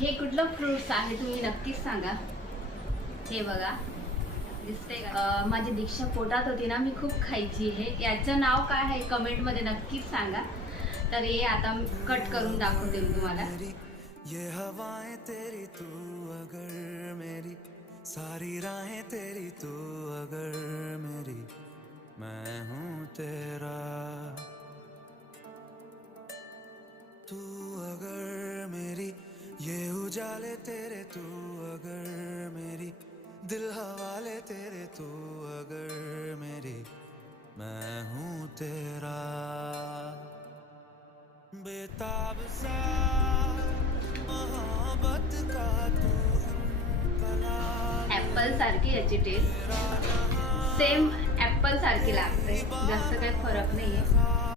हे कुठलं फ्रुट्स आहे तुम्ही नक्कीच सांगा. हे बघा दिसतंय का? माझी दीक्षा पोटात होती ना, मी खूप खायची. हे याचं नाव काय आहे कमेंटमध्ये नक्कीच सांगा. तर हे आता कट करून दाखवते मी तुम्हाला. ये हवाएं तेरी तू अगर मेरी, सारी राहें तेरी तू अगर मेरी, मैं हूँ तेरा. तू अगर मेरी, ये उजाले तेरे तू अगर मेरी, दिल हवाले तेरे तू अगर मेरी, मैं हूँ तेरा. बेताब सा मोहब्बत का तू इनकलाब, ऍपल सारखी याची टेस्ट सेम ऍपल सारखी लागते, जास्त काही फरक नाहीये.